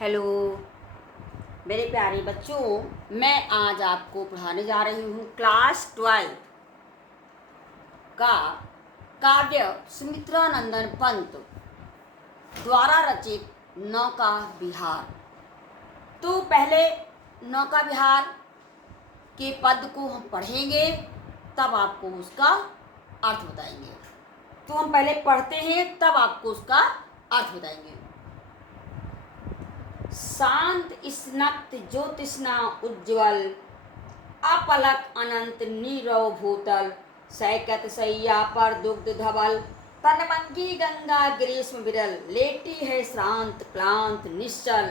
Hello मेरे प्यारे बच्चों, मैं आज आपको पढ़ाने जा रही हूँ क्लास 12 का काव्य सुमित्रानंदन पंत द्वारा रचित नौका विहार। तो पहले नौका विहार के पद को हम पढ़ेंगे, तब आपको उसका अर्थ बताएंगे। तो हम पहले पढ़ते हैं, तब आपको उसका अर्थ बताएंगे। शांत स्नग्ध ज्योतिष्णा उज्ज्वल, अपलक अनंत नीरव भूतल, सैकत सैया पर दुग्ध धवल, तनमंगी गंगा ग्रीष्म विरल, लेटी है श्रांत क्लांत निश्चल,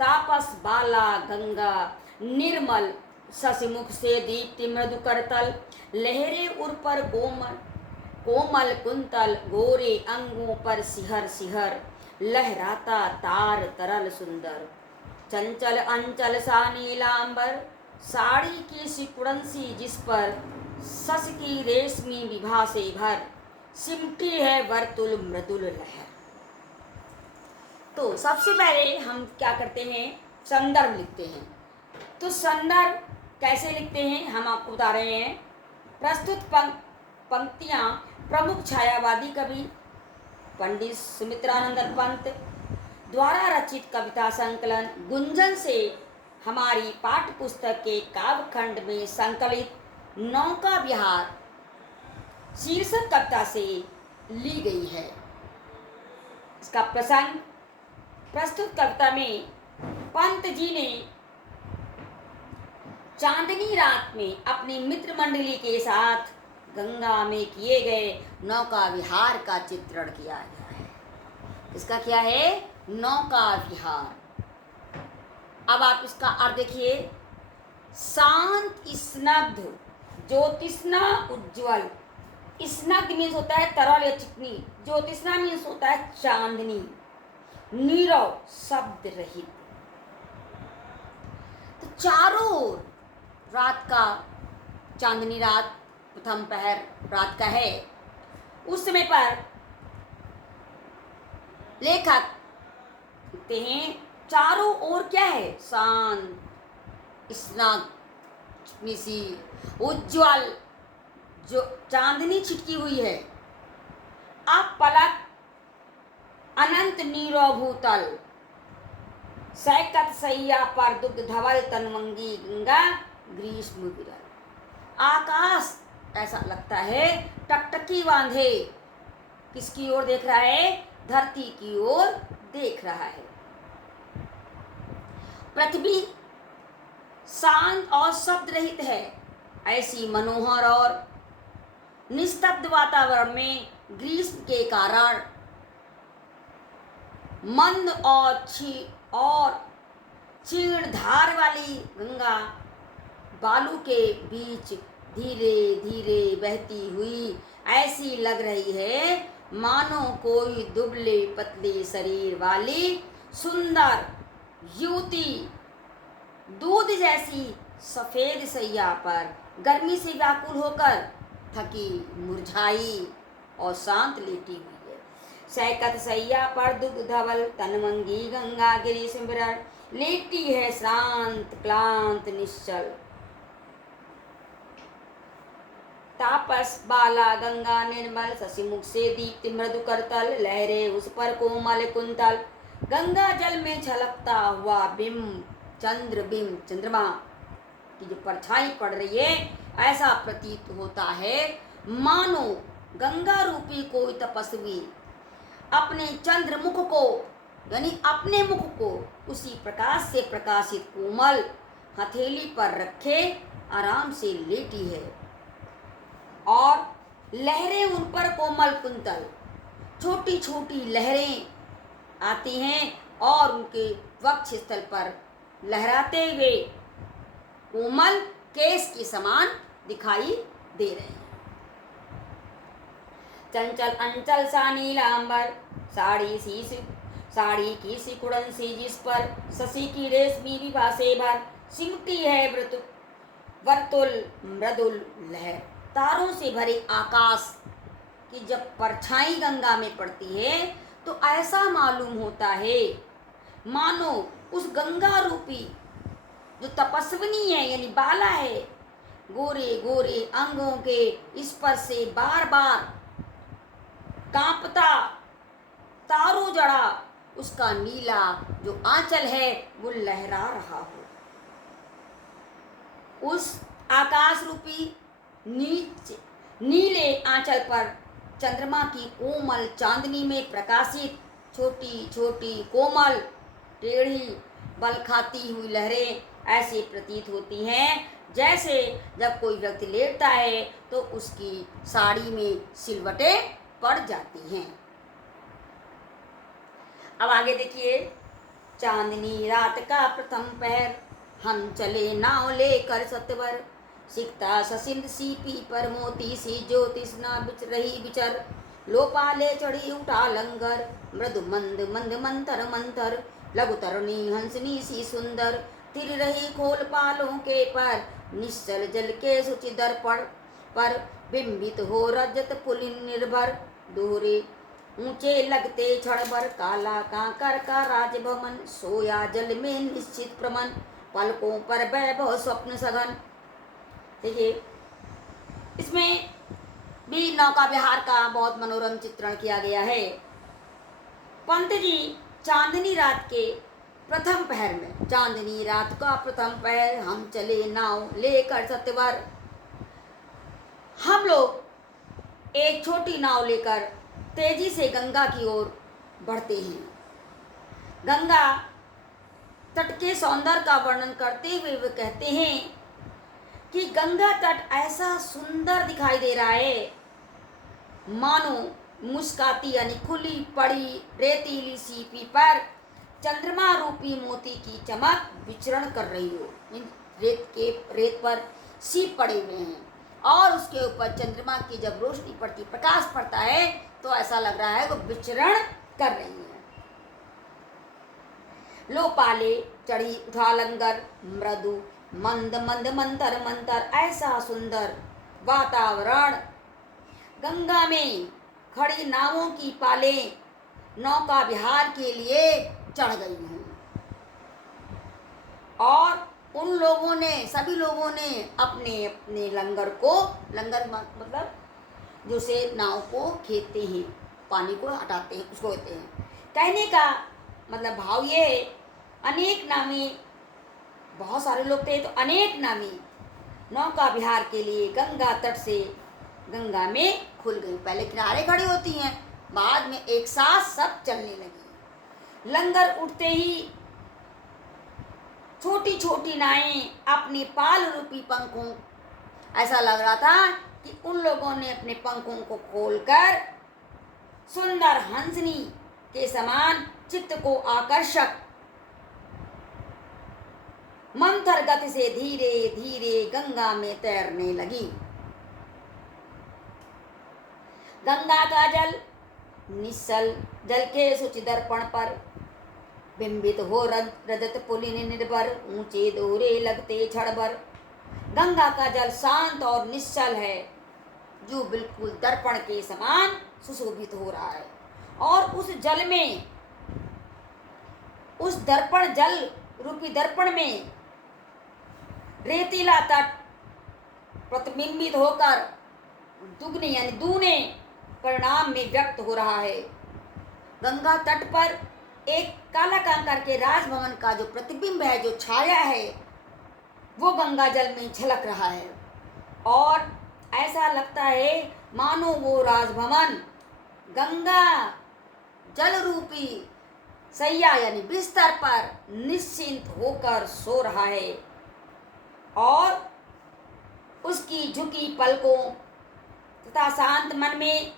तापस बाला गंगा निर्मल, शशिमुख से दीप्ति मृदु करतल, लहरे उर पर कोमल कोमल कुंतल, गोरे अंगों पर सिहर सिहर, लहराता तार तरल सुंदर, चंचल अंचल सा नीलांबर, साड़ी की सिकुड़न सी जिस पर सस की रेशमी विभा से भर, सिमटी है वर्तुल मृदुल लहर। तो सबसे पहले हम क्या करते हैं, संदर्भ लिखते हैं। तो संदर्भ कैसे लिखते हैं हम आपको बता रहे हैं। प्रस्तुत पंक्तियां प्रमुख छायावादी कवि पंडित सुमित्रानंदन पंत द्वारा रचित कविता संकलन गुंजन से हमारी पाठ्य पुस्तक के काव्यखंड में संकलित नौका विहार शीर्षक कविता से ली गई है। इसका प्रसंग, प्रस्तुत कविता में पंत जी ने चांदनी रात में अपनी मित्र मंडली के साथ गंगा में किए गए नौका विहार का चित्रण किया गया है। इसका क्या है, नौका विहार। अब आप इसका अर्थ देखिए। शांत स्नग्ध ज्योतिष्णा उज्ज्वल, स्नग्ध मीन्स होता है तरल या चिकनी, ज्योतिष्णा मीन्स होता है चांदनी, नीरव शब्द रहित। तो चारों ओर रात का, चांदनी रात प्रथम पहर रात का है, उस समय पर लेखक कहते हैं चारों ओर क्या है, शांत स्नग्ध सी उज्ज्वल, जो चांदनी छिटकी हुई है, आप पलक अनंत नीरव भूतल, सैकत सैया पर दुग्ध धवल, तनमंगी गंगा ग्रीष्म विरल। आकाश ऐसा लगता है टकटकी बांधे किसकी ओर देख रहा है, धरती की ओर देख रहा है। पृथ्वी शांत और शब्द रहित है। ऐसी मनोहर और निस्तब्ध वातावरण में ग्रीष्म के कारण मंद और क्षीण धार वाली गंगा बालू के बीच धीरे धीरे बहती हुई ऐसी लग रही है मानो कोई दुबले पतले शरीर वाली सुंदर युवती दूध जैसी सफेद सैया पर गर्मी से व्याकुल होकर थकी मुरझाई और शांत लेटी हुई है। सैकत सैया पर दुग्ध धवल, तनमंगी गंगा ग्रीष्म विरल, लेटी है श्रांत क्लांत निश्चल, तापस बाला गंगा निर्मल, शशिमुख से दीप्ति मृदु करतल, लहरे उस पर कोमल कुंतल, गंगा जल में छलकता हुआ बिंब चंद्रमा की जो परछाई पड़ रही है, ऐसा प्रतीत होता है मानो गंगा रूपी कोई तपस्वी अपने चंद्रमुख को, यानी अपने मुख को उसी प्रकाश से प्रकाशित कोमल हथेली पर रखे आराम से लेटी है, और लहरें उन पर कोमल कुंतल, छोटी छोटी लहरें आती हैं और उनके वक्ष स्थल पर लहराते हुए कोमल केश के समान दिखाई दे रहे हैं। चंचल अंचल सा नीलांबर, साड़ी की सिकुड़न सी जिस पर शशि की रेशमी विभा से भर, सिमटी है वर्तुल मृदुल लहर। तारों से भरे आकाश की जब परछाई गंगा में पड़ती है तो ऐसा मालूम होता है मानो उस गंगा रूपी जो तपस्विनी है यानी बाला है, गोरे गोरे अंगों के स्पर्श से बार बार कांपता तारों जड़ा उसका नीला जो आंचल है वो लहरा रहा हो। उस आकाश रूपी नीले आंचल पर चंद्रमा की कोमल चांदनी में प्रकाशित छोटी छोटी कोमल टेढ़ी बल खाती हुई लहरें ऐसे प्रतीत होती हैं जैसे जब कोई व्यक्ति लेटता है तो उसकी साड़ी में सिलवटें पड़ जाती हैं। अब आगे देखिए, चांदनी रात का प्रथम पहर, हम चले नाव लेकर सत्वर, सिकता ससिंद सीपी पर मोती सी ज्योतिष ना बिच रही विचर, लोपाले चढ़ी उठा लंगर, मृदु मंद मंद मंतर मंतर, लघु तरुणी हंसनी सी सुंदर, तिर रही खोल पालों के पर, निश्चल जल के सुचि दर्पण पर, बिंबित हो रजत पुलिन निर्भर, दोहरे ऊंचे लगते क्षणभर, काला कांकर का राजभवन, सोया जल में निश्चित प्रमन, पलकों पर वैभव स्वप्न सघन। देखिए, इसमें भी नौका विहार का बहुत मनोरम चित्रण किया गया है। पंत जी चांदनी रात के प्रथम पहर में, चांदनी रात का प्रथम पहर, हम चले नाव लेकर सत्वर, हम लोग एक छोटी नाव लेकर तेजी से गंगा की ओर बढ़ते हैं। गंगा तट के सौंदर्य का वर्णन करते हुए वे कहते हैं कि गंगा तट ऐसा सुंदर दिखाई दे रहा है मानो मुस्काती यानी खुली पड़ी रेतीली सीपी पर चंद्रमा रूपी मोती की चमक विचरण कर रही हो। रेत पर सीप पड़े हुए हैं और उसके ऊपर चंद्रमा की जब रोशनी पड़ती, प्रकाश पड़ता है तो ऐसा लग रहा है वो विचरण कर रही है। लो पाले चढ़ी उठा लंगर, मृदु मंद मंद मंतर मंतर, ऐसा सुंदर वातावरण। गंगा में खड़ी नावों की पालें नौका विहार के लिए चढ़ गई हैं और उन लोगों ने, सभी लोगों ने अपने अपने लंगर मतलब जो से नाव को खींचते हैं, पानी को हटाते हैं, उसको कहते हैं। कहने का मतलब भाव ये है, अनेक नावें, बहुत सारे लोग थे तो अनेक नावें नौका विहार के लिए गंगा तट से गंगा में खुल गई। पहले किनारे खड़ी होती हैं, बाद में एक साथ सब चलने लगी। लंगर उठते ही छोटी छोटी नावें अपने पाल रूपी पंखों, ऐसा लग रहा था कि उन लोगों ने अपने पंखों को खोलकर सुंदर हंसनी के समान चित्त को आकर्षक मंथर गति से धीरे धीरे गंगा में तैरने लगी। गंगा का जल निश्चल जल के सुचि दर्पण पर बिंबित हो रजत पुलिन निर्भर, ऊंचे दोहरे लगते क्षणभर। गंगा का जल शांत और निश्चल है, जो बिल्कुल दर्पण के समान सुशोभित हो रहा है और उस जल में, उस दर्पण जल रूपी दर्पण में रेतीला तट प्रतिबिंबित होकर दुगने यानी दूने परिणाम में व्यक्त हो रहा है। गंगा तट पर एक काला कांकर के राजभवन का जो प्रतिबिंब है, जो छाया है, वो गंगा जल में झलक रहा है और ऐसा लगता है मानो वो राजभवन गंगा जल रूपी सैया यानी बिस्तर पर निश्चिंत होकर सो रहा है और उसकी झुकी पलकों तथा शांत मन में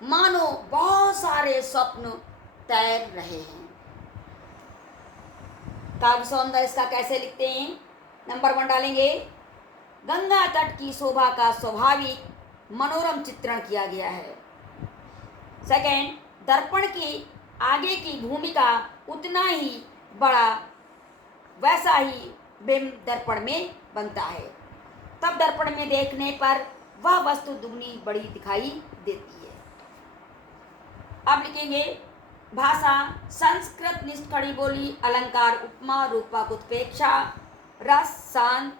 मानो बहुत सारे स्वप्न तैर रहे हैं। काव्य सौंदर्य इसका कैसे लिखते हैं? नंबर 1 डालेंगे, गंगा तट की शोभा का स्वाभाविक मनोरम चित्रण किया गया है। सेकंड, दर्पण की आगे की भूमिका उतना ही बड़ा वैसा ही बिंब दर्पण में बनता है, तब दर्पण में देखने पर वह वस्तु दुगनी बड़ी दिखाई देती है। अब लिखेंगे, भाषा संस्कृत निष्ठ खड़ी बोली, अलंकार उपमा रूपक उत्प्रेक्षा, रस शांत,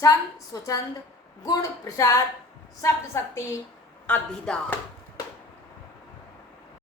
छंद स्वच्छंद, गुण प्रसाद, शब्द शक्ति अभिधा।